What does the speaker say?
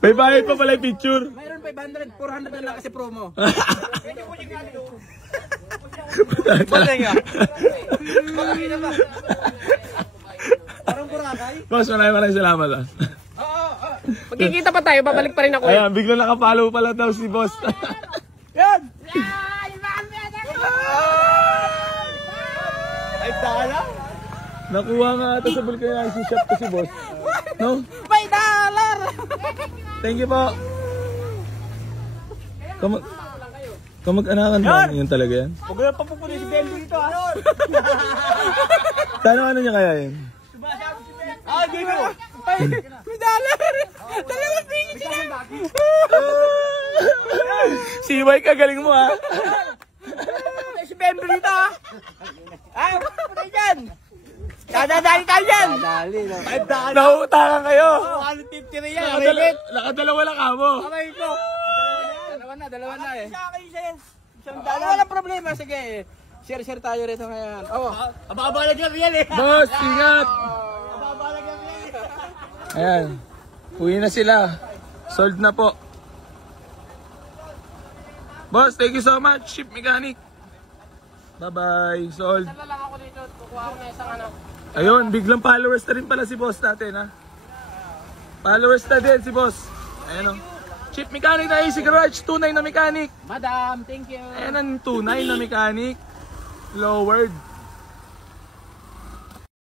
May bayad pa pala yung picture. Mayroon 500, 400 na lang kasi promo. Bala nga. Parang Boracay. Boss, maraming salamat ah. Magkikita pa tayo, babalik pa rin ako. Ayan, bigla nakapalo pala daw si boss. Yan! Ay, dala? Nakuha nga ata sa vulcanizing shop ko si boss. No? May dollar! Thank you po. Kamag-anakan ba? Yan talaga yan? Huwag na papupunin si Benji dito ah. Kano ano niya kaya yun? Ah, di mo! Ay, may dollar! Dalawang tingin siya! Si Mike, kagaling mo ha. Si Benji dito ah! Ay, papunin dyan! Dadali tayo dyan! Dadali, no? Nahutangan kayo. 150 rin yan, Ricket! Nakadalawa lang kamo. Okay po! Dalawa na eh. Walang problema, sige. Share tayo rito ngayon. Oh, ababalag lang yan eh. Boss, ingat. Ababalag lang yan. Ayan. Uwi na sila. Sold na po. Boss, thank you so much. Ship mechanic. Bye-bye. Sold. Sala lang ako dito, kukuha ko na isang ano. Ayun, biglang followers na rin pala si boss natin ha. Followers na din si boss. Ayan o. Chip mechanic na AC Garage, tunay na mechanic. Madam, thank you. Ayan ang tunay na mechanic. Lowered.